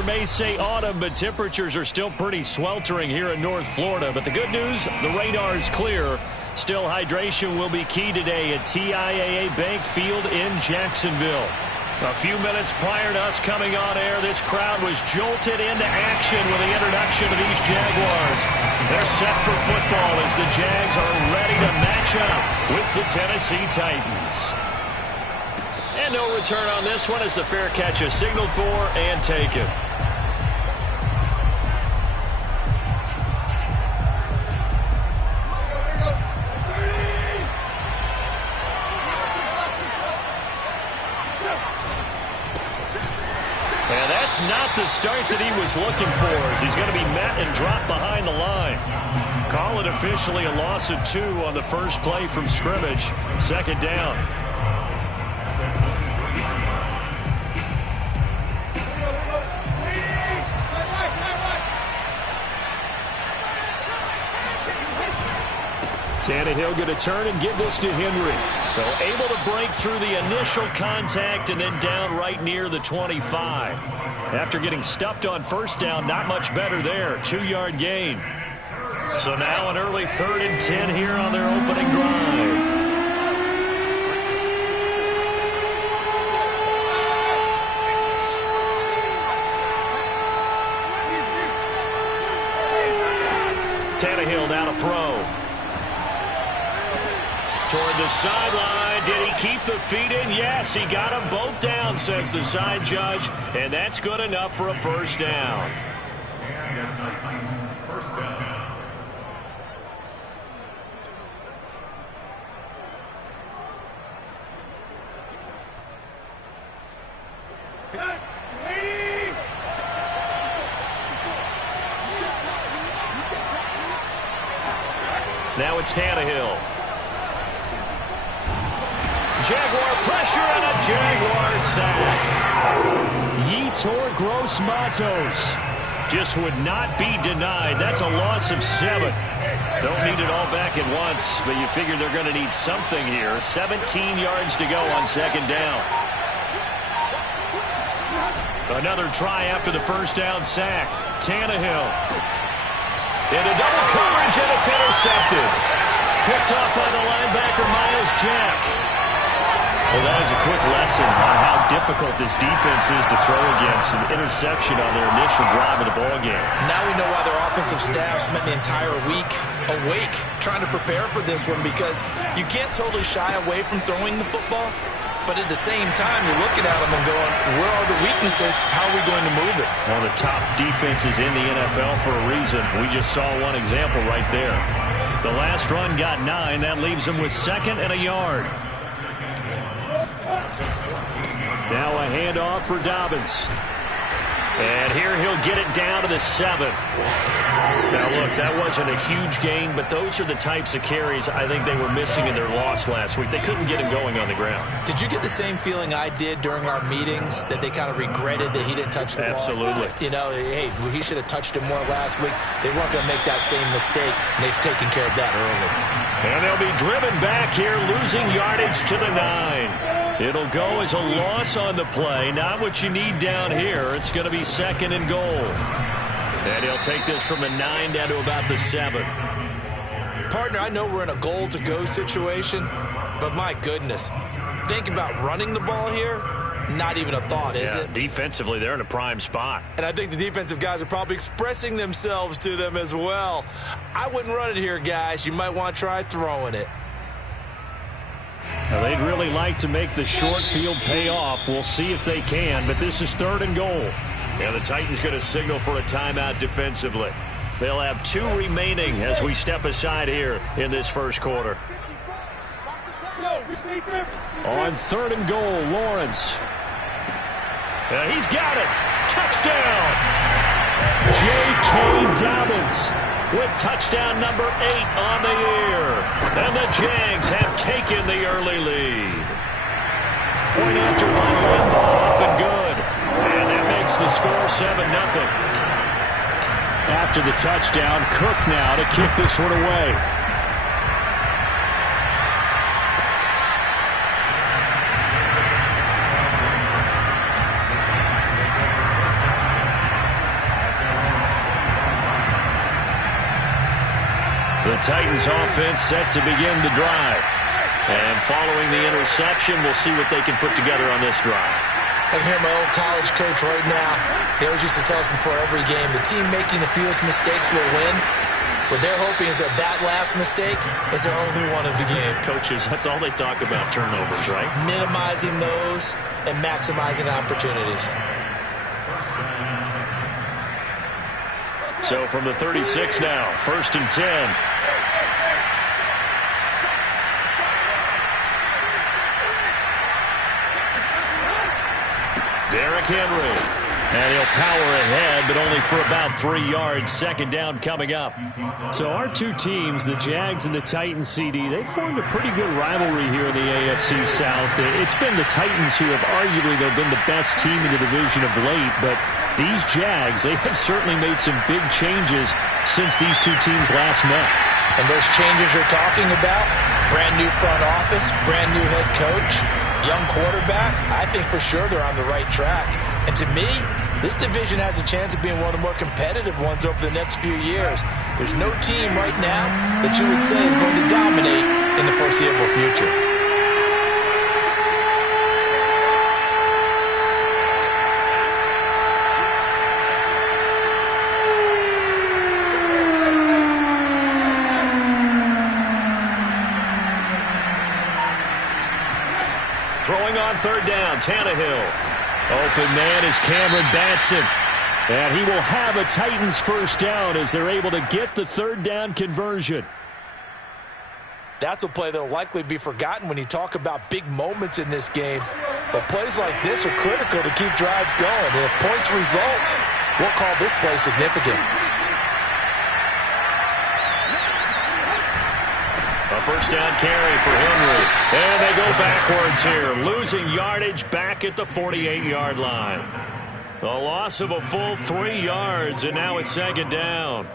weather may say autumn, but temperatures are still pretty sweltering here in North Florida. But the good news, the radar is clear. Still, hydration will be key today at TIAA Bank Field in Jacksonville. A few minutes prior to us coming on air, this crowd was jolted into action with the introduction of these Jaguars. They're set for football as the Jags are ready to match up with the Tennessee Titans. And no return on this one as the fair catch is signaled for and taken. And that's not the start that he was looking for, as he's going to be met and dropped behind the line. Call it officially a loss of 2 on the first play from scrimmage. Second down. Tannehill going to turn and give this to Henry. So able to break through the initial contact and then down right near the 25. After getting stuffed on first down, not much better there. 2-yard gain. So now an early 3rd and 10 here on their opening drive. Tannehill now to throw. Toward the sideline. Did he keep the feet in? Yes, he got them both down, says the side judge. And that's good enough for a first down. First down. Now it's Tannehill. Jaguar pressure and a Jaguar sack. Yetur Gross-Matos just would not be denied. That's a loss of 7. Don't need it all back at once, but you figure they're going to need something here. 17 yards to go on second down. Another try after the first down sack. Tannehill. Into double coverage, and it's intercepted. Picked off by the linebacker, Miles Jack. Well, that is a quick lesson on how difficult this defense is to throw against. An interception on their initial drive of the ballgame. Now we know why their offensive staff spent the entire week awake trying to prepare for this one, because you can't totally shy away from throwing the football, but at the same time, you're looking at them and going, where are the weaknesses? How are we going to move it? One of the top defenses in the NFL for a reason. We just saw one example right there. The last run got 9. That leaves them with 2nd and a yard. Now a handoff for Dobbins. And here he'll get it down to the 7. Now, look, that wasn't a huge gain, but those are the types of carries I think they were missing in their loss last week. They couldn't get him going on the ground. Did you get the same feeling I did during our meetings, that they kind of regretted that he didn't touch the ball? Absolutely. You know, hey, he should have touched it more last week. They weren't going to make that same mistake, and they've taken care of that early. And they'll be driven back here, losing yardage to the 9. It'll go as a loss on the play. Not what you need down here. It's going to be 2nd and goal. And he'll take this from the 9 down to about the 7. Partner, I know we're in a goal-to-go situation, but my goodness, think about running the ball here. Not even a thought, is it? Defensively, they're in a prime spot. And I think the defensive guys are probably expressing themselves to them as well. I wouldn't run it here, guys. You might want to try throwing it. Now, they'd really like to make the short field pay off. We'll see if they can, but this is 3rd and goal. Yeah, the Titans going to signal for a timeout defensively. They'll have 2 remaining as we step aside here in this first quarter. On 3rd and goal, Lawrence. He's got it. Touchdown. J.K. Dobbins with touchdown number 8 on the year. And the Jags have taken the early lead. Point after by Limbaugh, up and good. And that makes the score 7-0. After the touchdown, Cook now to kick this one away. Titans offense set to begin the drive. And following the interception, we'll see what they can put together on this drive. I can hear my old college coach right now. He always used to tell us before every game, the team making the fewest mistakes will win. What they're hoping is that that last mistake is their only one of the game. Coaches, that's all they talk about, turnovers, right? Minimizing those and maximizing opportunities. So from the 36 now, 1st and 10. Derrick Henry. And he'll power ahead, but only for about 3 yards. 2nd down coming up. So our two teams, the Jags and the Titans, CD, they formed a pretty good rivalry here in the AFC South. It's been the Titans who have arguably, though, been the best team in the division of late. But these Jags, they have certainly made some big changes since these two teams last met. And those changes you're talking about, brand new front office, brand new head coach, young quarterback, I think for sure they're on the right track. And to me, this division has a chance of being one of the more competitive ones over the next few years. There's no team right now that you would say is going to dominate in the foreseeable future. Throwing on 3rd down, Tannehill. Open man is Cameron Batson. And he will have a Titans 1st down as they're able to get the 3rd down conversion. That's a play that will likely be forgotten when you talk about big moments in this game. But plays like this are critical to keep drives going. And if points result, we'll call this play significant. A 1st down carry for Henry. And they go backwards here, losing yardage back at the 48-yard line. A loss of a full 3 yards, and now it's 2nd down.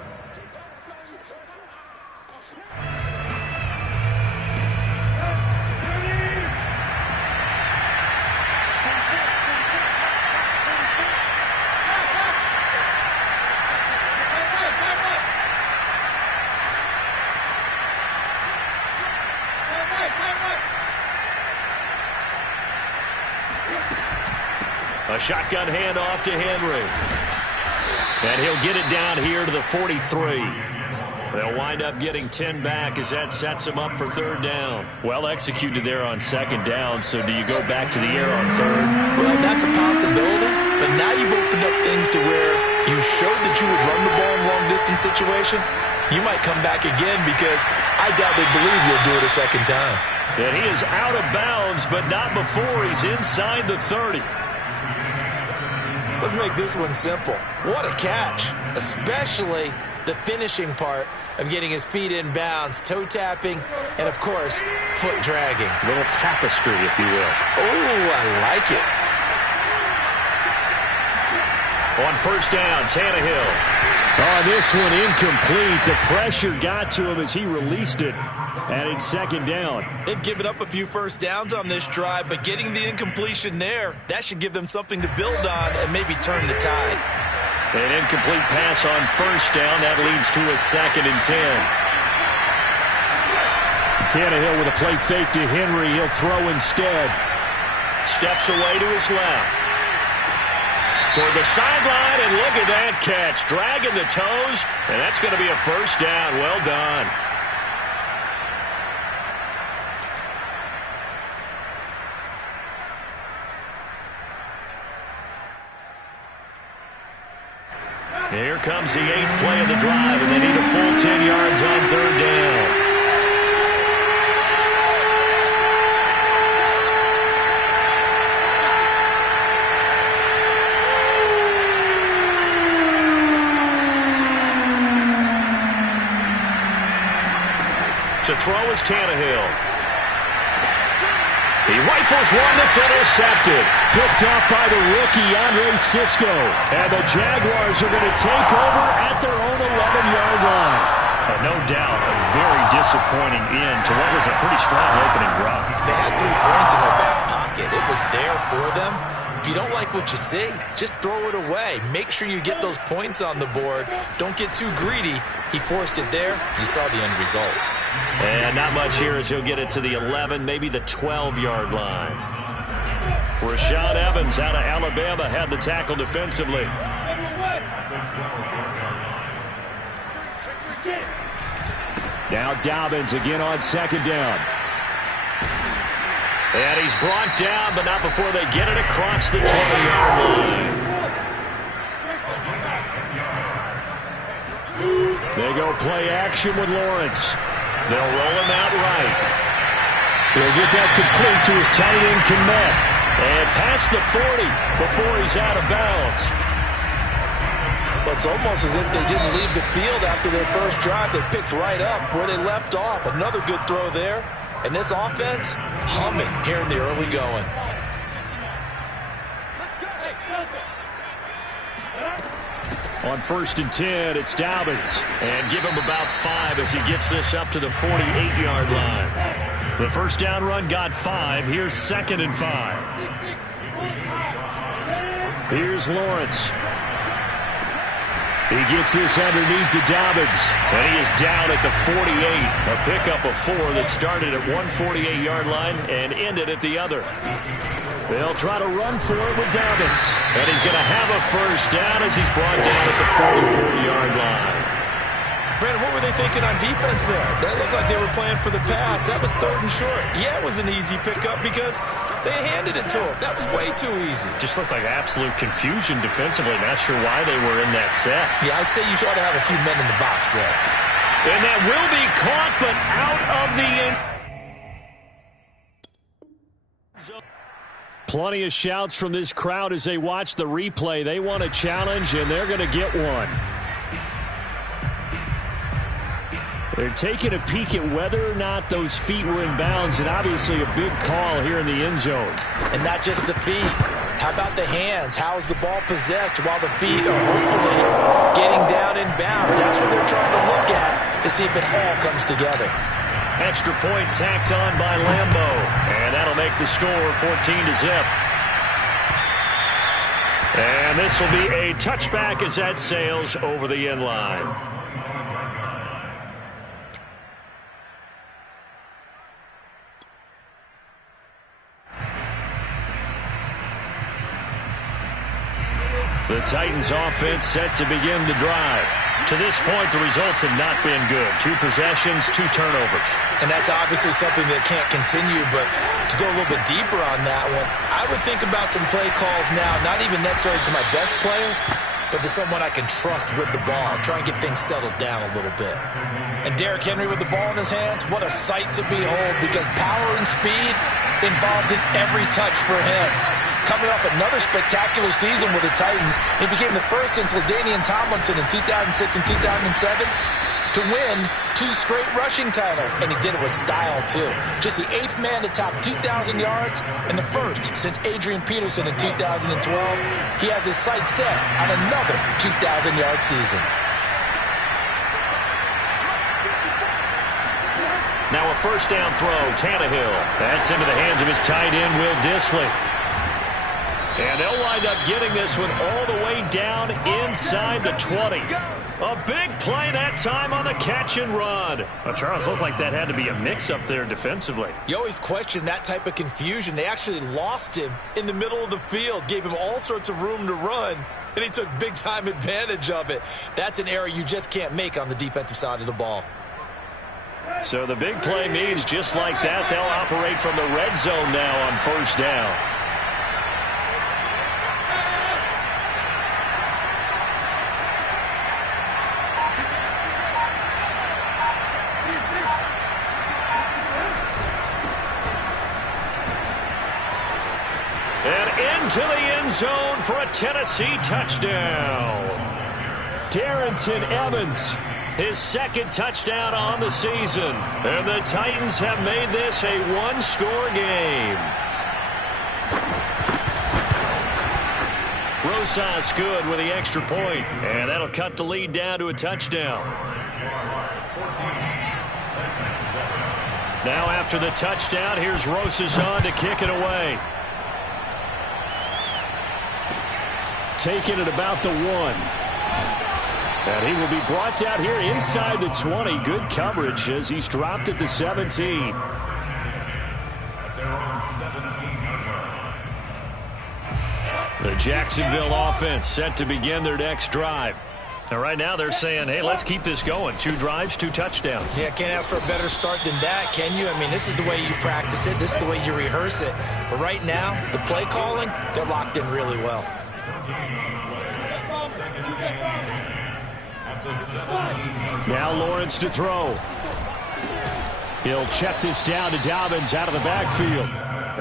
A shotgun handoff to Henry. And he'll get it down here to the 43. They'll wind up getting 10 back as that sets him up for 3rd down. Well executed there on 2nd down, so do you go back to the air on 3rd? Well, that's a possibility, but now you've opened up things to where you showed that you would run the ball in a long-distance situation. You might come back again because I doubt they believe you'll do it a 2nd time. And he is out of bounds, but not before he's inside the 30. Let's make this one simple. What a catch, especially the finishing part of getting his feet in bounds, toe tapping, and of course, foot dragging. A little tapestry, if you will. Oh, I like it. On 1st down, Tannehill. Oh, this one incomplete. The pressure got to him as he released it. And it's 2nd down. They've given up a few 1st downs on this drive, but getting the incompletion there, that should give them something to build on and maybe turn the tide. An incomplete pass on 1st down. That leads to a 2nd and 10. Tannehill with a play fake to Henry. He'll throw instead. Steps away to his left. Toward the sideline, and look at that catch. Dragging the toes, and that's going to be a 1st down. Well done. Here comes the 8th play of the drive, and they need a full 10 yards on 3rd down. To throw is Tannehill. He rifles one that's intercepted. Picked off by the rookie, Andre Sisco. And the Jaguars are going to take over at their own 11-yard line. No doubt a very disappointing end to what was a pretty strong opening drive. They had 3 points in their back pocket. It was was there for them. If you don't like what you see, just throw it away. Make sure you get those points on the board. Don't get too greedy. He forced it there. You saw the end result. And not much here as he'll get it to the 11, maybe the 12-yard line. Rashaan Evans out of Alabama had the tackle defensively. Now Dobbins again on second down. And he's brought down, but not before they get it across the 20-yard line. They go play action with Lawrence. They'll roll him out right. He'll get that complete to his tight end, Kmet. And past the 40 before he's out of bounds. Well, it's almost as if they didn't leave the field after their first drive. They picked right up where they left off. Another good throw there. And this offense, humming here in the early going. On 1st and 10, it's Dobbins. And give him about 5 as he gets this up to the 48-yard line. The first down run got 5. Here's 2nd and 5. Here's Lawrence. He gets this underneath to Dobbins, and he is down at the 48. A pickup of 4 that started at one 48-yard line and ended at the other. They'll try to run for it with Dobbins, and he's going to have a first down as he's brought down at the 44-yard line. Brandon, what were they thinking on defense there? That looked like they were playing for the pass. That was 3rd and short. Yeah, it was an easy pickup because they handed it to him. That was way too easy. Just looked like absolute confusion defensively. Not sure why they were in that set. Yeah, I'd say you ought to have a few men in the box there. And that will be caught, but out of the end. Plenty of shouts from this crowd as they watch the replay. They want a challenge, and they're going to get one. They're taking a peek at whether or not those feet were in bounds, and obviously a big call here in the end zone. And not just the feet. How about the hands? How's the ball possessed while the feet are hopefully getting down in bounds? That's what they're trying to look at to see if it all comes together. Extra point tacked on by Lambo, and that'll make the score 14-0. And this will be a touchback as that sails over the end line. The Titans offense set to begin the drive. To this point, the results have not been good. 2 possessions, 2 turnovers. And that's obviously something that can't continue, but to go a little bit deeper on that one, I would think about some play calls now, not even necessarily to my best player, but to someone I can trust with the ball. Try and get things settled down a little bit. And Derrick Henry with the ball in his hands, what a sight to behold, because power and speed involved in every touch for him. Coming off another spectacular season with the Titans, he became the first since LaDainian Tomlinson in 2006 and 2007 to win 2 straight rushing titles, and he did it with style, too. Just the 8th man to top 2,000 yards and the first since Adrian Peterson in 2012. He has his sights set on another 2,000-yard season. Now a first down throw, Tannehill. That's into the hands of his tight end, Will Dissly. And they'll wind up getting this one all the way down inside the 20. A big play that time on the catch and run. Well, Charles, looked like that had to be a mix-up there defensively. You always question that type of confusion. They actually lost him in the middle of the field, gave him all sorts of room to run, and he took big-time advantage of it. That's an error you just can't make on the defensive side of the ball. So the big play means just like that, they'll operate from the red zone now on first down. And into the end zone for a Tennessee touchdown. Darrington Evans, his 2nd touchdown on the season. And the Titans have made this a 1-score game. Rosas good with the extra point, and that'll cut the lead down to a touchdown. Now after the touchdown, here's Rosas on to kick it away. taken at about the 1. And he will be brought down here inside the 20. Good coverage as he's dropped at the 17. The Jacksonville offense set to begin their next drive. And right now they're saying, hey, let's keep this going. 2 drives, 2 touchdowns. Yeah, can't ask for a better start than that, can you? I mean, this is the way you practice it. This is the way you rehearse it. But right now, the play calling, they're locked in really well. Now Lawrence to throw. He'll check this down to Dobbins out of the backfield.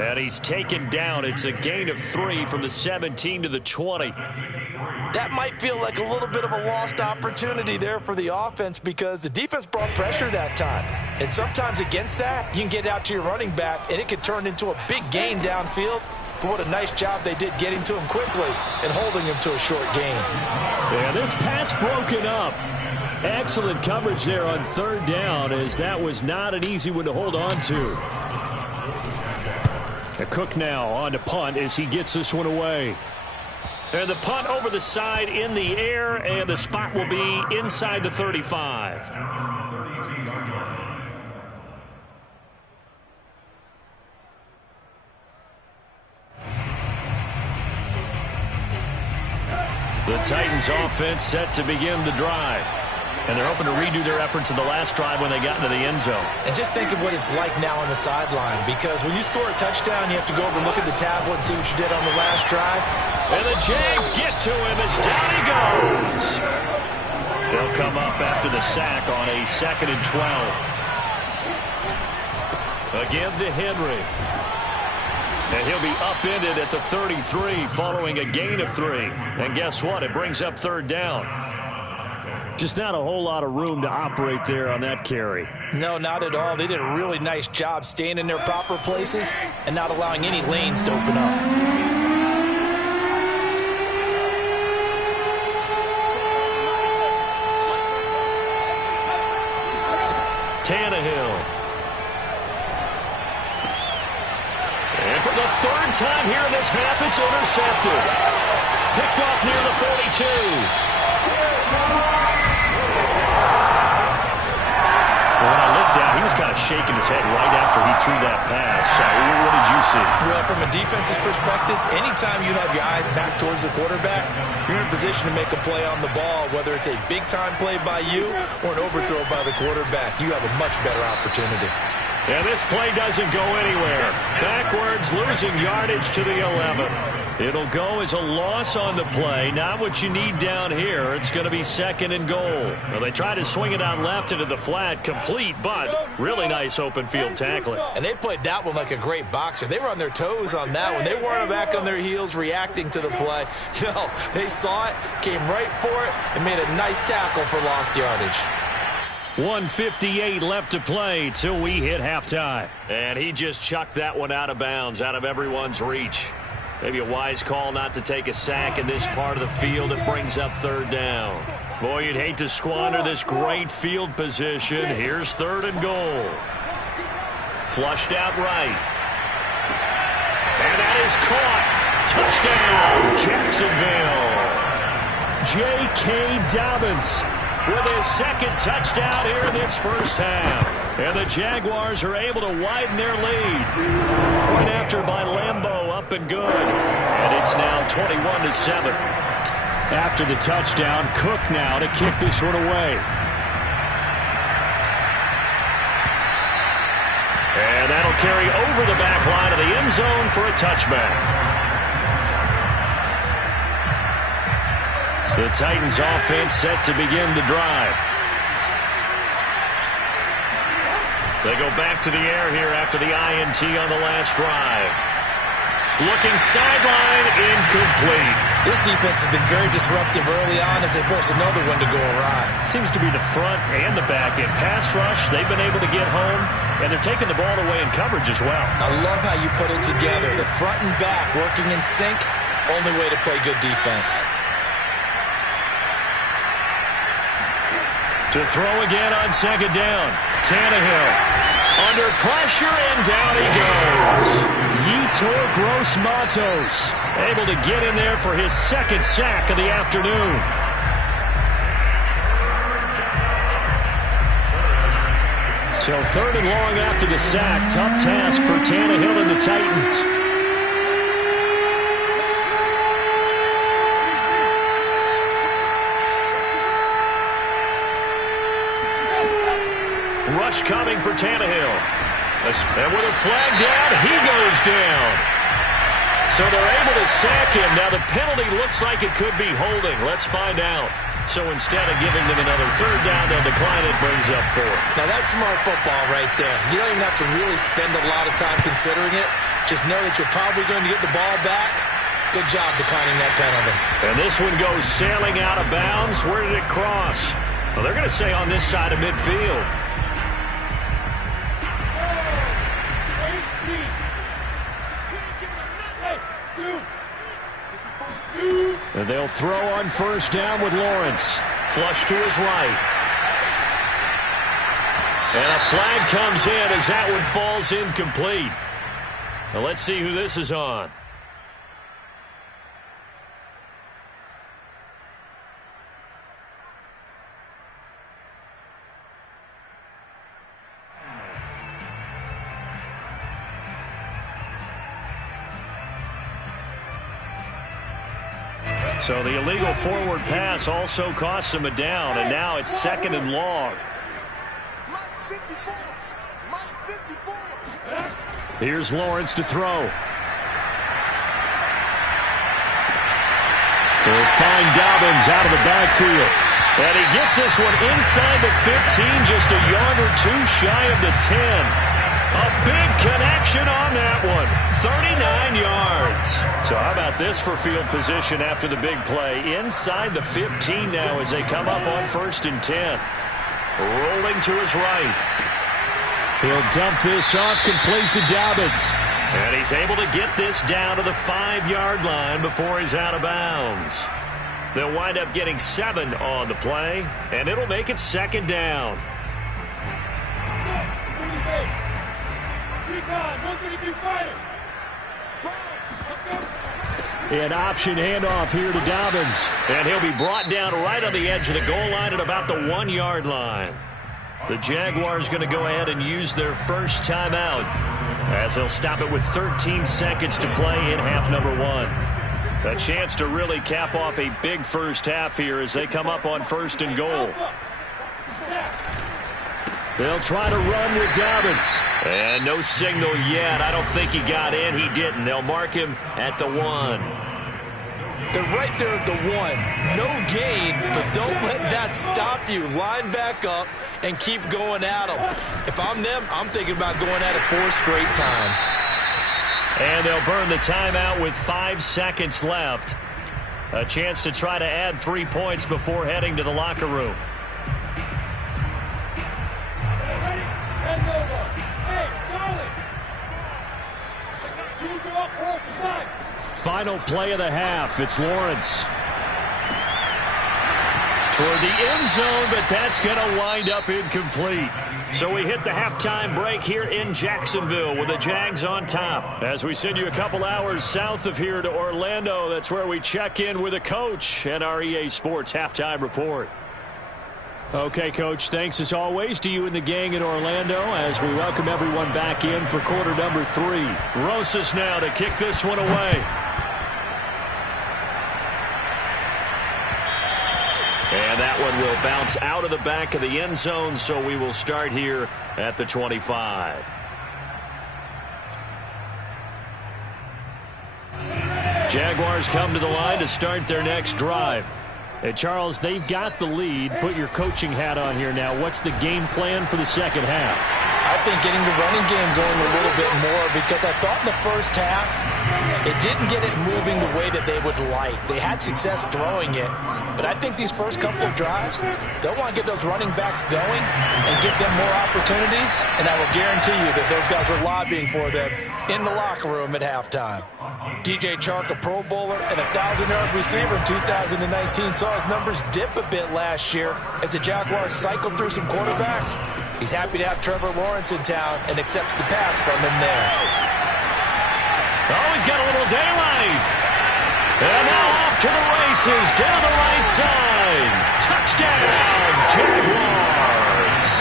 And he's taken down. It's a gain of 3 from the 17 to the 20. That might feel like a little bit of a lost opportunity there for the offense because the defense brought pressure that time. And sometimes against that, you can get out to your running back, and it could turn into a big gain downfield. But what a nice job they did getting to him quickly and holding him to a short gain. Yeah, this pass broken up. Excellent coverage there on 3rd down, as that was not an easy one to hold on to. Cook now on to punt as he gets this one away. And the punt over the side in the air, and the spot will be inside the 35. The Titans offense set to begin the drive. And they're hoping to redo their efforts in the last drive when they got into the end zone. And just think of what it's like now on the sideline, because when you score a touchdown, you have to go over and look at the tablet and see what you did on the last drive. And the Jags get to him as down he goes. They'll come up after the sack on a 2nd and 12. Again to Henry. And he'll be upended at the 33 following a gain of 3. And guess what? It brings up 3rd down. Just not a whole lot of room to operate there on that carry. No, not at all. They did a really nice job staying in their proper places and not allowing any lanes to open up. Tannehill. And for the 3rd time here in this half, it's intercepted. Picked off near the 42. When I looked down, he was kind of shaking his head right after he threw that pass. What did you see? Well, from a defense's perspective, anytime you have your eyes back towards the quarterback, you're in a position to make a play on the ball, whether it's a big-time play by you or an overthrow by the quarterback. You have a much better opportunity. And this play doesn't go anywhere. Backwards, losing yardage to the 11. It'll go as a loss on the play. Not what you need down here. It's going to be 2nd and goal. Well, they try to swing it out left into the flat, complete, but really nice open field tackling. And they played that one like a great boxer. They were on their toes on that one. They weren't back on their heels reacting to the play. No, they saw it, came right for it, and made a nice tackle for lost yardage. 1:58 left to play till we hit halftime. And he just chucked that one out of bounds, out of everyone's reach. Maybe a wise call not to take a sack in this part of the field. It brings up 3rd down. Boy, you'd hate to squander this great field position. Here's 3rd and goal. Flushed out right. And that is caught. Touchdown, Jacksonville. J.K. Dobbins with his 2nd touchdown here in this first half. And the Jaguars are able to widen their lead. Point after by Lambeau, up and good. And it's now 21-7. After the touchdown, Cook now to kick this one away. And that'll carry over the back line of the end zone for a touchback. The Titans offense set to begin the drive. They go back to the air here after the INT on the last drive. Looking sideline, incomplete. This defense has been very disruptive early on as they force another one to go awry. Seems to be the front and the back. In pass rush, they've been able to get home, and they're taking the ball away in coverage as well. I love how you put it together. The front and back working in sync, only way to play good defense. To throw again on 2nd down. Tannehill under pressure, and down he goes. Yeet Yetur Gross-Matos able to get in there for his second sack of the afternoon. So 3rd and long after the sack. Tough task for Tannehill and the Titans. Rush coming for Tannehill. And with a flag down, he goes down. So they're able to sack him. Now the penalty looks like it could be holding. Let's find out. So instead of giving them another 3rd down, they'll decline it, brings up 4. Now that's smart football right there. You don't even have to really spend a lot of time considering it. Just know that you're probably going to get the ball back. Good job declining that penalty. And this one goes sailing out of bounds. Where did it cross? Well, they're going to say on this side of midfield. And they'll throw on 1st down with Lawrence. Flush to his right. And a flag comes in as that one falls incomplete. Now let's see who this is on. So the illegal forward pass also costs him a down, and now it's 2nd and long. Here's Lawrence to throw. They'll find Dobbins out of the backfield. And he gets this one inside the 15, just a yard or 2 shy of the 10. A big connection on that one. 39 yards. So how about this for field position after the big play? Inside the 15 now as they come up on 1st and 10. Rolling to his right. He'll dump this off complete to Dobbins. And he's able to get this down to the 5-yard line before he's out of bounds. They'll wind up getting 7 on the play, and it'll make it 2nd down. An option handoff here to Dobbins. And he'll be brought down right on the edge of the goal line at about the 1-yard line. The Jaguars going to go ahead and use their first timeout as they'll stop it with 13 seconds to play in half number 1. A chance to really cap off a big first half here as they come up on 1st and goal. They'll try to run with Dobbins. And no signal yet. I don't think he got in. He didn't. They'll mark him at the 1. They're right there at the 1. No gain, but don't let that stop you. Line back up and keep going at them. If I'm them, I'm thinking about going at it 4 straight times. And they'll burn the timeout with 5 seconds left. A chance to try to add 3 points before heading to the locker room. Final play of the half. It's Lawrence. Toward the end zone, but that's going to wind up incomplete. So we hit the halftime break here in Jacksonville with the Jags on top. As we send you a couple hours south of here to Orlando, that's where we check in with a coach and our EA Sports halftime report. Okay, Coach, thanks as always to you and the gang in Orlando as we welcome everyone back in for quarter number 3. Rosas now to kick this one away. And that one will bounce out of the back of the end zone, so we will start here at the 25. Jaguars come to the line to start their next drive. Hey, Charles, they've got the lead. Put your coaching hat on here now. What's the game plan for the second half? I think getting the running game going a little bit more because I thought in the first half it didn't get it moving the way that they would like. They had success throwing it, but I think these first couple of drives, they'll want to get those running backs going and give them more opportunities, and I will guarantee you that those guys are lobbying for them in the locker room at halftime. DJ Chark, a Pro Bowler and a 1,000-yard receiver in 2019, saw his numbers dip a bit last year as the Jaguars cycled through some quarterbacks. He's happy to have Trevor Lawrence in town and accepts the pass from him there. Oh, he's got a little daylight. And now off to the races, down the right side. Touchdown, Jaguars.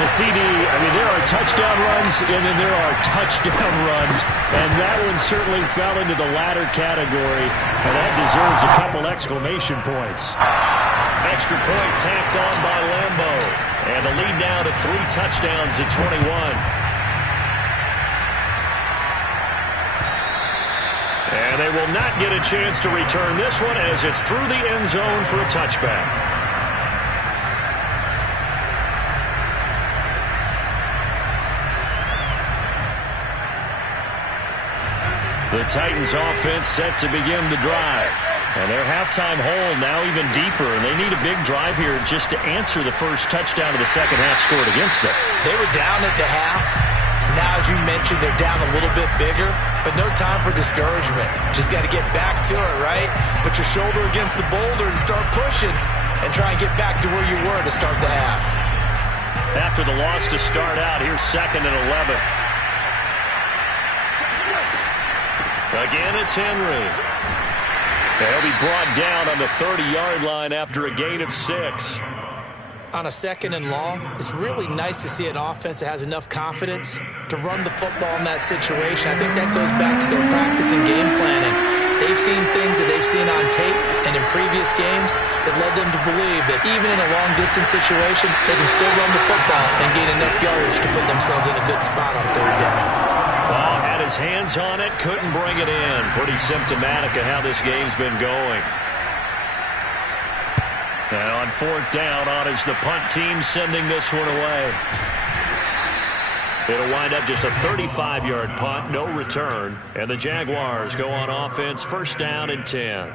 The CD, I mean, there are touchdown runs, and then there are touchdown runs. And that one certainly fell into the latter category. And that deserves a couple exclamation points. Extra point tacked on by Lambo. And the lead now to 3 touchdowns at 21. And they will not get a chance to return this one as it's through the end zone for a touchback. The Titans offense set to begin the drive. And their halftime hole now even deeper, and they need a big drive here just to answer the first touchdown of the second half scored against them. They were down at the half. Now, as you mentioned, they're down a little bit bigger, but no time for discouragement. Just got to get back to it, right? Put your shoulder against the boulder and start pushing and try and get back to where you were to start the half. After the loss to start out, here's 2nd and 11. Again, it's Henry. He'll be brought down on the 30-yard line after a gain of 6. On a 2nd and long, it's really nice to see an offense that has enough confidence to run the football in that situation. I think that goes back to their practice and game planning. They've seen things that they've seen on tape and in previous games that led them to believe that even in a long-distance situation, they can still run the football and gain enough yardage to put themselves in a good spot on 3rd down. Well, had his hands on it, couldn't bring it in. Pretty symptomatic of how this game's been going. Now on 4th down, on is the punt team sending this one away. It'll wind up just a 35-yard punt, no return. And the Jaguars go on offense, 1st down and 10.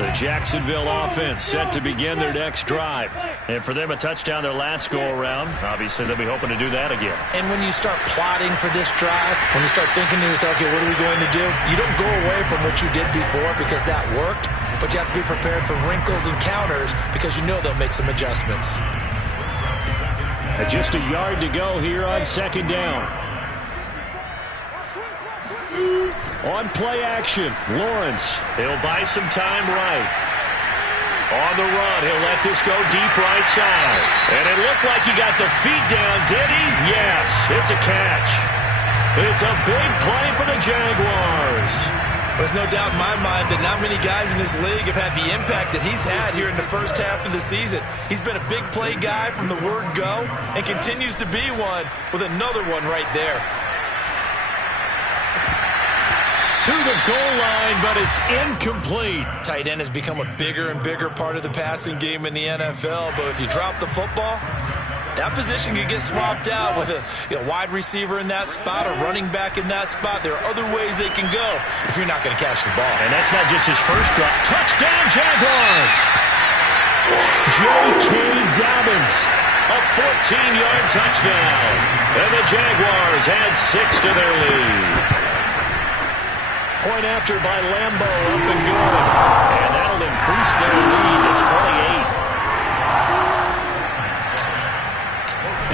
The Jacksonville offense set to begin their next drive. And for them, a touchdown their last go-around. Obviously, they'll be hoping to do that again. And when you start plotting for this drive, when you start thinking to yourself, okay, what are we going to do? You don't go away from what you did before because that worked, but you have to be prepared for wrinkles and counters because you know they'll make some adjustments. Just a yard to go here on 2nd down. On play action, Lawrence. He'll buy some time right. On the run, he'll let this go deep right side. And it looked like he got the feet down, did he? Yes, it's a catch. It's a big play for the Jaguars. There's no doubt in my mind that not many guys in this league have had the impact that he's had here in the first half of the season. He's been a big play guy from the word go and continues to be one with another one right there. To the goal line, but it's incomplete. Tight end has become a bigger and bigger part of the passing game in the NFL, but if you drop the football, that position could get swapped out with a wide receiver in that spot, a running back in that spot. There are other ways they can go if you're not going to catch the ball. And that's not just his first drop. Touchdown, Jaguars! J.K. Dobbins, a 14-yard touchdown. And the Jaguars add 6 to their lead. Point after by Lambo, up and good. And that'll increase their lead to 28.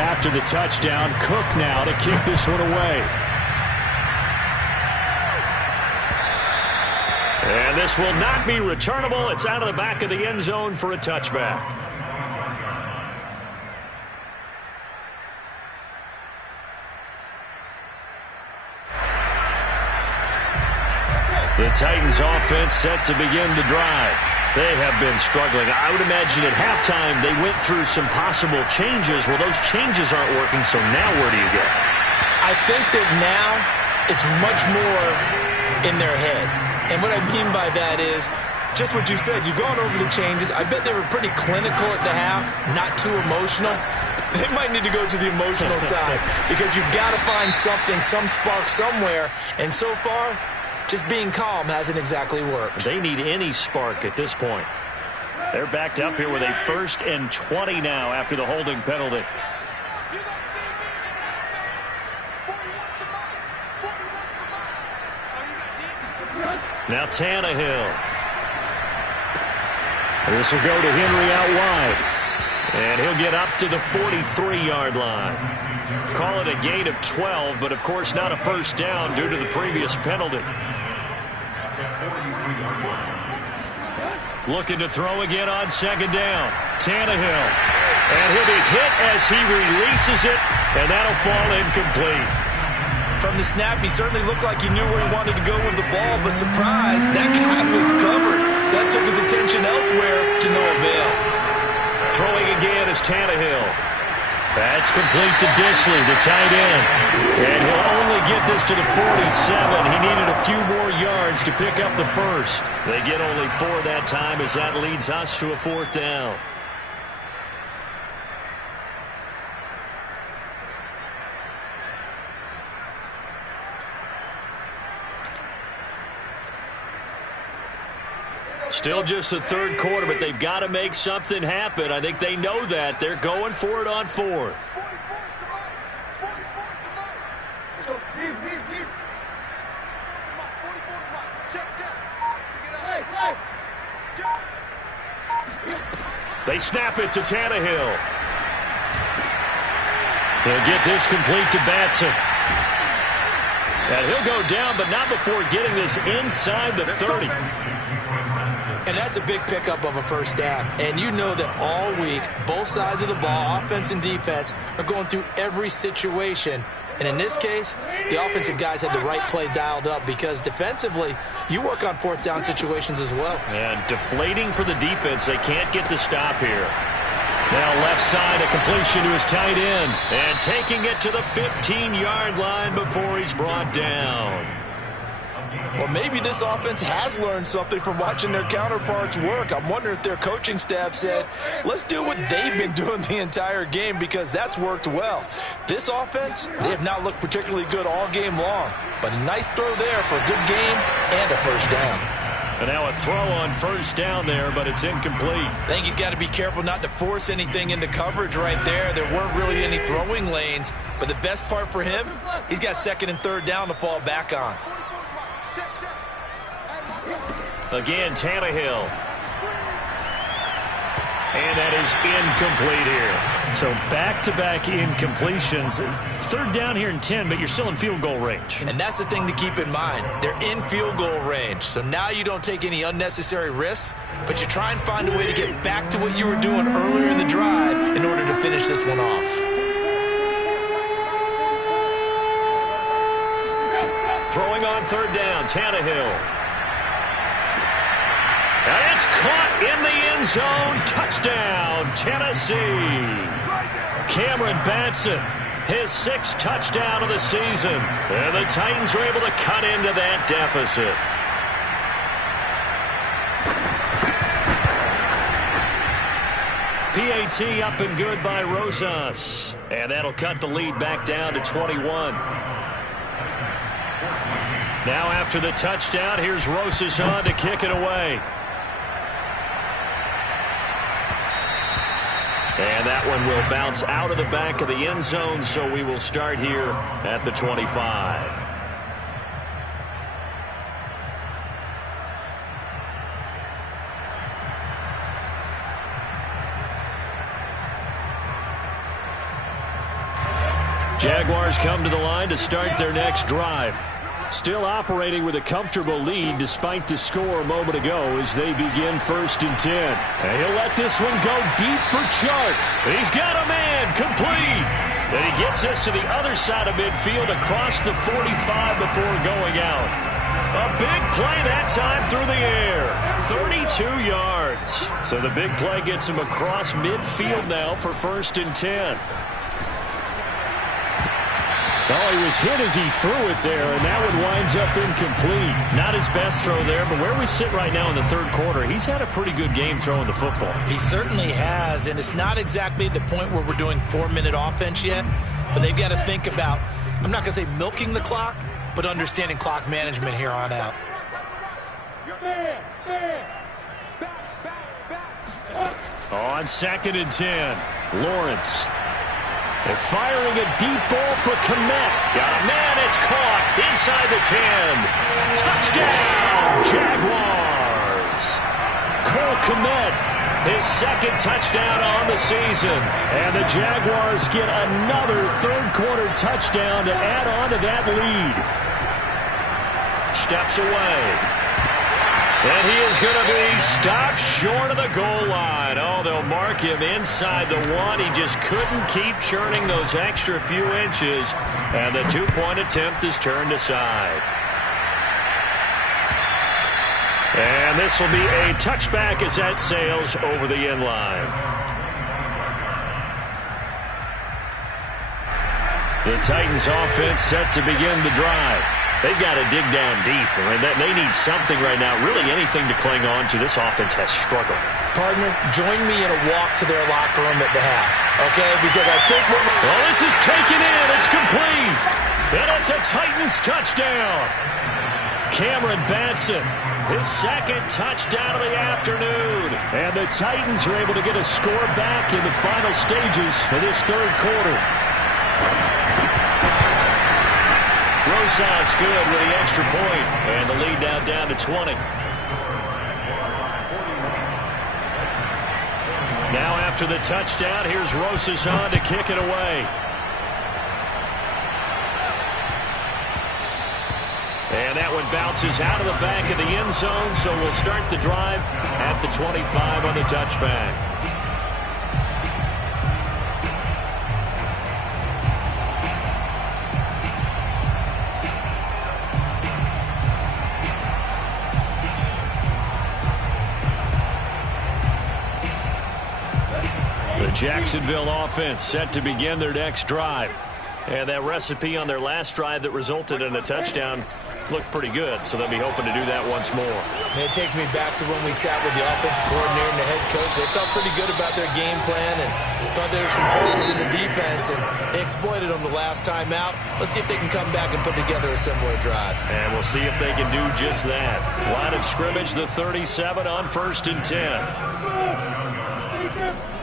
After the touchdown, Cook now to kick this one away. And this will not be returnable. It's out of the back of the end zone for a touchback. The Titans offense set to begin the drive. They have been struggling. I would imagine at halftime they went through some possible changes. Well, those changes aren't working, so now where do you go? I think that now it's much more in their head. And what I mean by that is just what you said. You've gone over the changes. I bet they were pretty clinical at the half, not too emotional. They might need to go to the emotional side because you've got to find something, some spark somewhere. And so far, just being calm hasn't exactly worked. They need any spark at this point. They're backed up here with a 1st and 20 now after the holding penalty. Now Tannehill. This will go to Henry out wide. And he'll get up to the 43-yard line. Call it a gain of 12, but of course not a first down due to the previous penalty. Looking to throw again on second down. Tannehill. And he'll be hit as he releases it, and that'll fall incomplete. From the snap, he certainly looked like he knew where he wanted to go with the ball, but surprise, that guy was covered. So that took his attention elsewhere to no avail. Throwing again is Tannehill. That's complete to Disley, the tight end. And he'll only get this to the 47. He needed a few more yards to pick up the first. They get only 4 that time as that leads us to a 4th down. Still just the third quarter, but they've got to make something happen. I think they know that. They're going for it on 4th. They snap it to Tannehill. He'll get this complete to Batson. And he'll go down, but not before getting this inside the 30. And that's a big pickup of a first down. And you know that all week, both sides of the ball, offense and defense, are going through every situation. And in this case, the offensive guys had the right play dialed up because defensively, you work on 4th down situations as well. And deflating for the defense. They can't get the stop here. Now left side, a completion to his tight end. And taking it to the 15-yard line before he's brought down. Well, maybe this offense has learned something from watching their counterparts work. I'm wondering if their coaching staff said, let's do what they've been doing the entire game because that's worked well. This offense, they have not looked particularly good all game long. But a nice throw there for a good game and a first down. And now a throw on first down there, but it's incomplete. I think he's got to be careful not to force anything into coverage right there. There weren't really any throwing lanes. But the best part for him, he's got 2nd and 3rd down to fall back on. Again, Tannehill. And that is incomplete here. So back-to-back incompletions. 3rd down here and 10, but you're still in field goal range. And that's the thing to keep in mind. They're in field goal range. So now you don't take any unnecessary risks, but you try and find a way to get back to what you were doing earlier in the drive in order to finish this one off. Throwing on 3rd down, Tannehill. And it's caught in the end zone. Touchdown, Tennessee. Cameron Batson, his 6th touchdown of the season. And the Titans are able to cut into that deficit. PAT up and good by Rosas. And that'll cut the lead back down to 21. Now after the touchdown, here's Rosas on to kick it away. And that one will bounce out of the back of the end zone, so we will start here at the 25. Jaguars come to the line to start their next drive. Still operating with a comfortable lead despite the score a moment ago as they begin 1st and 10. And he'll let this one go deep for Chark. He's got a man complete. And he gets us to the other side of midfield across the 45 before going out. A big play that time through the air. 32 yards. So the big play gets him across midfield now for 1st and 10. Oh, he was hit as he threw it there, and that one winds up incomplete. Not his best throw there, but where we sit right now in the 3rd quarter, he's had a pretty good game throwing the football. He certainly has, and it's not exactly at the point where we're doing 4-minute offense yet, but they've got to think about, I'm not going to say milking the clock, but understanding clock management here on out. On 2nd and 10, Lawrence. They're firing a deep ball for Kmet. Got a man, it's caught inside the 10. Touchdown, Jaguars. Cole Kmet his second touchdown on the season. And the Jaguars get another third-quarter touchdown to add on to that lead. Steps away. And he is going to be stopped short of the goal line. Oh, they'll mark him inside the one. He just couldn't keep churning those extra few inches. And the two-point attempt is turned aside. And this will be a touchback as that sails over the end line. The Titans offense set to begin the drive. They've got to dig down deep. I mean, they need something right now, really anything to cling on to. This offense has struggled. Partner, join me in a walk to their locker room at the half, okay? Because I think we're... Well, this is taken in. It's complete. And it's a Titans touchdown. Cameron Batson, his second touchdown of the afternoon. And the Titans are able to get a score back in the final stages of this third quarter. Rosas good with the extra point. And the lead now down to 20. Now after the touchdown, here's Rosas on to kick it away. And that one bounces out of the back of the end zone, so we'll start the drive at the 25 on the touchback. The Jacksonville offense set to begin their next drive. And that recipe on their last drive that resulted in a touchdown looked pretty good, so they'll be hoping to do that once more. And it takes me back to when we sat with the offensive coordinator and the head coach. They felt pretty good about their game plan and thought there were some holes in the defense, and they exploited them the last time out. Let's see if they can come back and put together a similar drive. And we'll see if they can do just that. Line of scrimmage, the 37 on 1st and 10.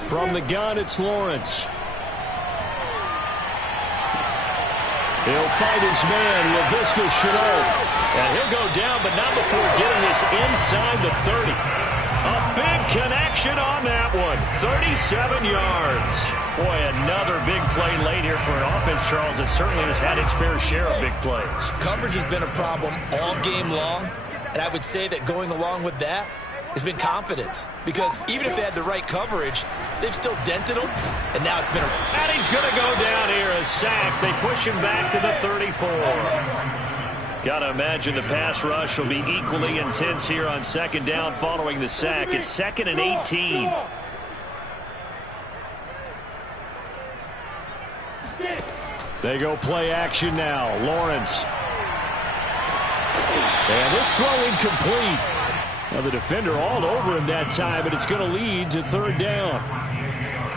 From the gun, it's Lawrence. He'll fight his man, LaVisca Chenault. And he'll go down, but not before getting this inside the 30. A big connection on that one. 37 yards. Boy, another big play late here for an offense, Charles, that certainly has had its fair share of big plays. Coverage has been a problem all game long, and I would say that going along with that has been confidence, because even if they had the right coverage, they've still dented them, and now it's been a... And he's going to go down here, a sack. They push him back to the 34. Got to imagine the pass rush will be equally intense here on second down following the sack. It's 2nd and 18. They go play action now. Lawrence. And this throw incomplete. Now the defender all over him that time, but it's going to lead to third down.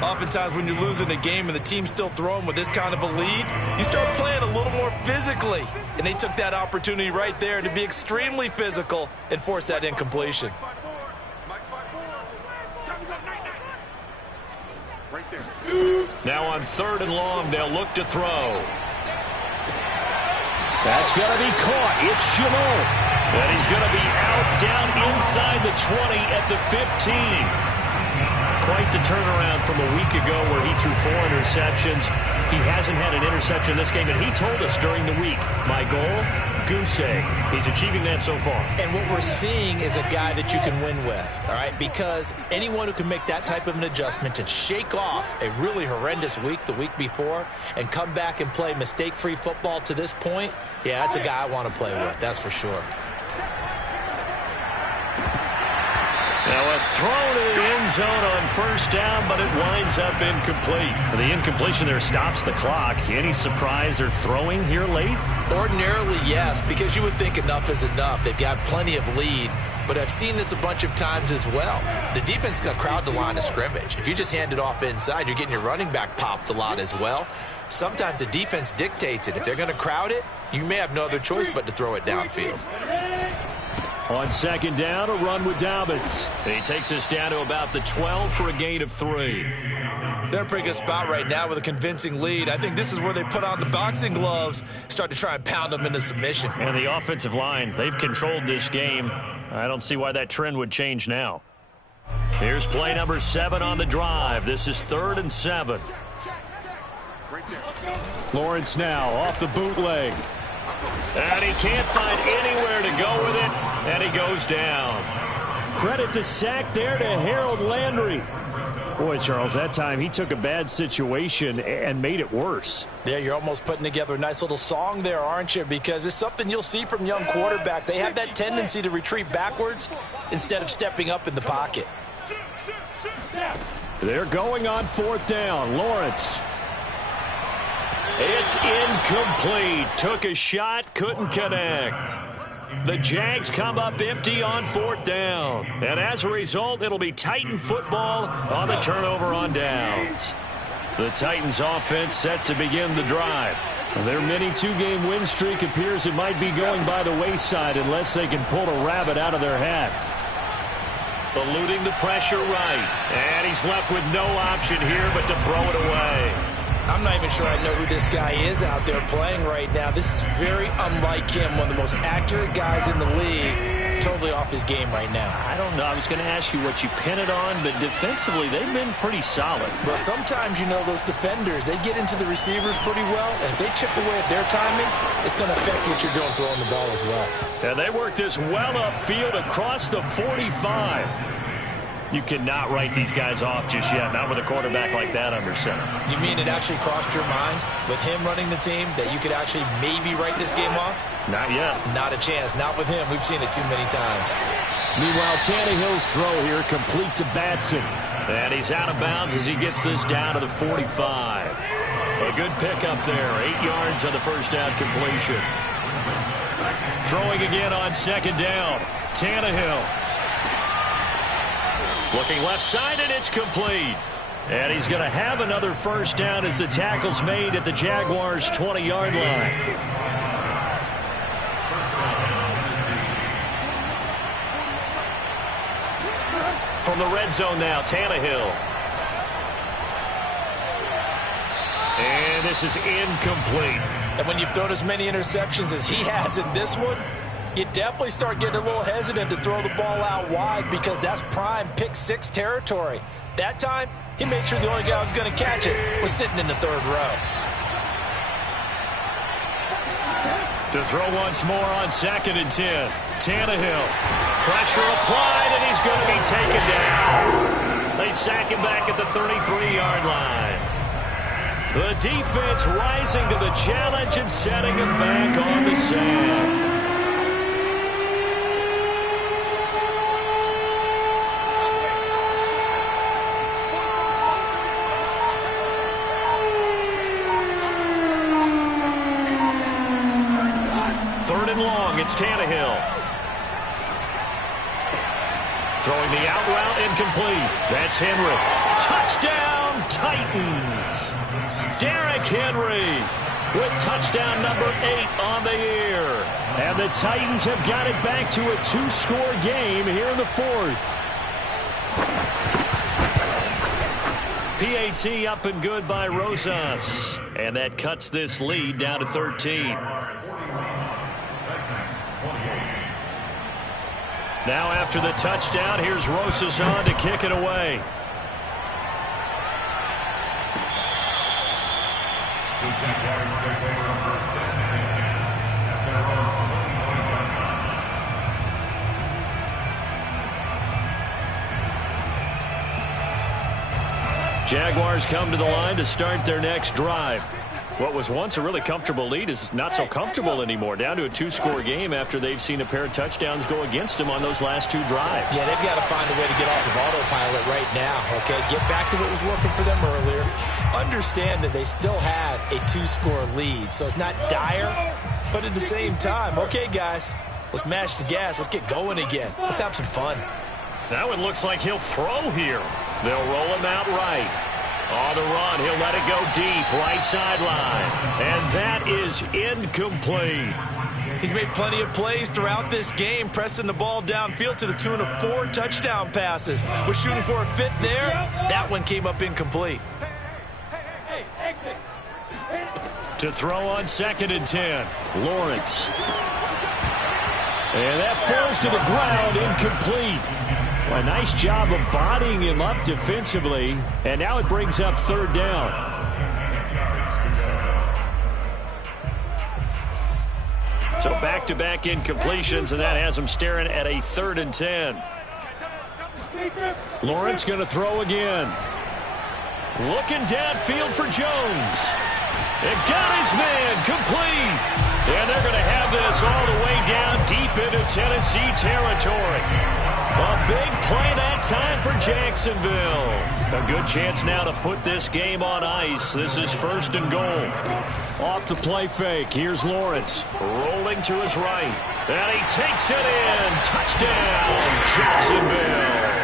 Oftentimes when you're losing a game and the team's still throwing with this kind of a lead, you start playing a little more physically. And they took that opportunity right there to be extremely physical and force that incompletion. Now on 3rd and long, they'll look to throw. That's going to be caught. It's Chenault. And he's going to be out down inside the 20 at the 15. Quite the turnaround from a week ago where he threw 4 interceptions. He hasn't had an interception in this game, and he told us during the week, my goal, goose egg. He's achieving that so far. And what we're seeing is a guy that you can win with, all right? Because anyone who can make that type of an adjustment and shake off a really horrendous week the week before and come back and play mistake-free football to this point, yeah, that's a guy I want to play with, that's for sure. Now a throw to the end zone on 1st down, but it winds up incomplete. The incompletion there stops the clock. Any surprise they're throwing here late? Ordinarily, yes, because you would think enough is enough. They've got plenty of lead, but I've seen this a bunch of times as well. The defense is going to crowd the line of scrimmage. If you just hand it off inside, you're getting your running back popped a lot as well. Sometimes the defense dictates it. If they're going to crowd it, you may have no other choice but to throw it downfield. On 2nd down, a run with Dobbins. He takes us down to about the 12 for a gain of 3. They're in a pretty good spot right now with a convincing lead. I think this is where they put on the boxing gloves, start to try and pound them into submission. And the offensive line, they've controlled this game. I don't see why that trend would change now. Here's play number 7 on the drive. This is 3rd and 7. Lawrence now off the bootleg. And he can't find anywhere to go with it, and he goes down. Credit the sack there to Harold Landry. Boy, Charles, that time he took a bad situation and made it worse. Yeah, you're almost putting together a nice little song there, aren't you? Because it's something you'll see from young quarterbacks. They have that tendency to retreat backwards instead of stepping up in the pocket. They're going on 4th down. Lawrence. It's incomplete. Took a shot, couldn't connect. The Jags come up empty on 4th down. And as a result, it'll be Titan football on the turnover on downs. The Titans offense set to begin the drive. Their mini 2-game win streak appears it might be going by the wayside unless they can pull a rabbit out of their hat. Eluding the pressure right. And he's left with no option here but to throw it away. I'm not even sure I know who this guy is out there playing right now. This is very unlike him, one of the most accurate guys in the league. Totally off his game right now. I don't know. I was going to ask you what you pin it on, but defensively they've been pretty solid. Well, sometimes, you know, those defenders, they get into the receivers pretty well, and if they chip away at their timing, it's going to affect what you're doing throwing the ball as well. And they work this well upfield across the 45. You cannot write these guys off just yet, not with a quarterback like that under center. You mean it actually crossed your mind with him running the team that you could actually maybe write this game off? Not yet. Not a chance. Not with him. We've seen it too many times. Meanwhile, Tannehill's throw here complete to Batson. And he's out of bounds as he gets this down to the 45. A good pickup there. 8 yards on the first down completion. Throwing again on 2nd down. Tannehill. Looking left side, and it's complete. And he's going to have another first down as the tackle's made at the Jaguars' 20-yard line. From the red zone now, Tannehill. And this is incomplete. And when you've thrown as many interceptions as he has in this one, you definitely start getting a little hesitant to throw the ball out wide because that's prime pick-6 territory. That time, he made sure the only guy who was going to catch it was sitting in the 3rd row. To throw once more on 2nd and 10. Tannehill. Pressure applied, and he's going to be taken down. They sack him back at the 33-yard line. The defense rising to the challenge and setting him back on the sand. It's Tannehill. Throwing the out route incomplete. That's Henry. Touchdown, Titans. Derrick Henry with touchdown number 8 on the year. And the Titans have got it back to a 2-score game here in the 4th. PAT up and good by Rosas. And that cuts this lead down to 13. Now after the touchdown, here's Rosas on to kick it away. Jaguars come to the line to start their next drive. What was once a really comfortable lead is not so comfortable anymore. Down to a 2-score game after they've seen a pair of touchdowns go against them on those last 2 drives. Yeah, they've got to find a way to get off of autopilot right now, okay? Get back to what was working for them earlier. Understand that they still have a 2-score lead, so it's not dire, but at the same time, okay, guys, let's mash the gas. Let's get going again. Let's have some fun. Now it looks like he'll throw here. They'll roll him out right. On the run, he'll let it go deep, right sideline. And that is incomplete. He's made plenty of plays throughout this game, pressing the ball downfield to the tune of 4 touchdown passes. Was shooting for a 5th there. That one came up incomplete. To throw on 2nd and 10, Lawrence. And that falls to the ground, incomplete. A nice job of bodying him up defensively. And now it brings up third down. So back-to-back incompletions, and that has him staring at a 3rd and 10. Lawrence going to throw again. Looking downfield for Jones. And got his man complete. And they're going to have this all the way down deep into Tennessee territory. A big play that time for Jacksonville. A good chance now to put this game on ice. This is 1st and goal. Off the play fake. Here's Lawrence. Rolling to his right. And he takes it in. Touchdown, Jacksonville.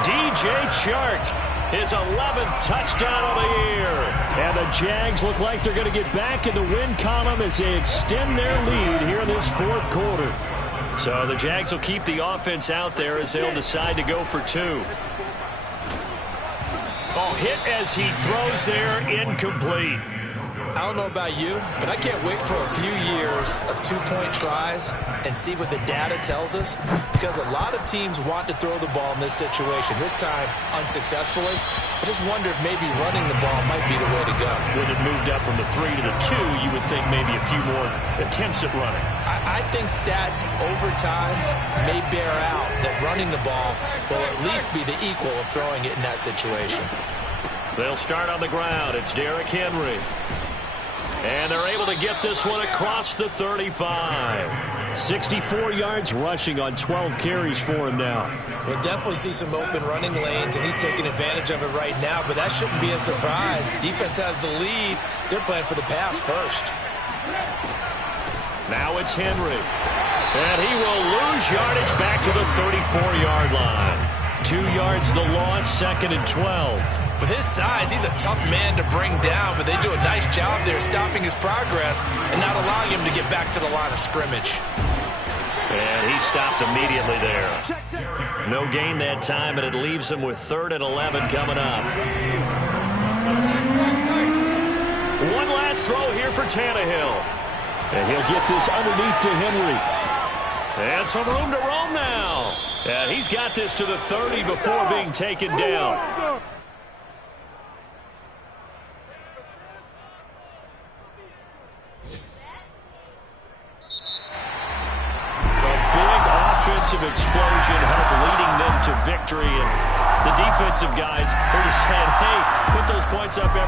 DJ Chark. His 11th touchdown of the year. And the Jags look like they're going to get back in the win column as they extend their lead here in this 4th quarter. So the Jags will keep the offense out there as they'll decide to go for 2. Oh, hit as he throws there, incomplete. I don't know about you, but I can't wait for a few years of 2-point tries and see what the data tells us, because a lot of teams want to throw the ball in this situation. This time, unsuccessfully. I just wonder if maybe running the ball might be the way to go. When it moved up from the 3 to the 2, you would think maybe a few more attempts at running. I think stats over time may bear out that running the ball will at least be the equal of throwing it in that situation. They'll start on the ground. It's Derrick Henry. And they're able to get this one across the 35. 64 yards rushing on 12 carries for him now. We'll definitely see some open running lanes, and he's taking advantage of it right now, but that shouldn't be a surprise. Defense has the lead. They're playing for the pass first. Now it's Henry. And he will lose yardage back to the 34-yard line. 2 yards the loss, 2nd and 12. With his size, he's a tough man to bring down, but they do a nice job there stopping his progress and not allowing him to get back to the line of scrimmage. And he stopped immediately there. No gain that time, and it leaves him with 3rd and 11 coming up. One last throw here for Tannehill. And he'll get this underneath to Henry. And some room to roam now. And he's got this to the 30 before being taken down. Explosion helped leading them to victory, and the defensive guys are just saying, hey, put those points up every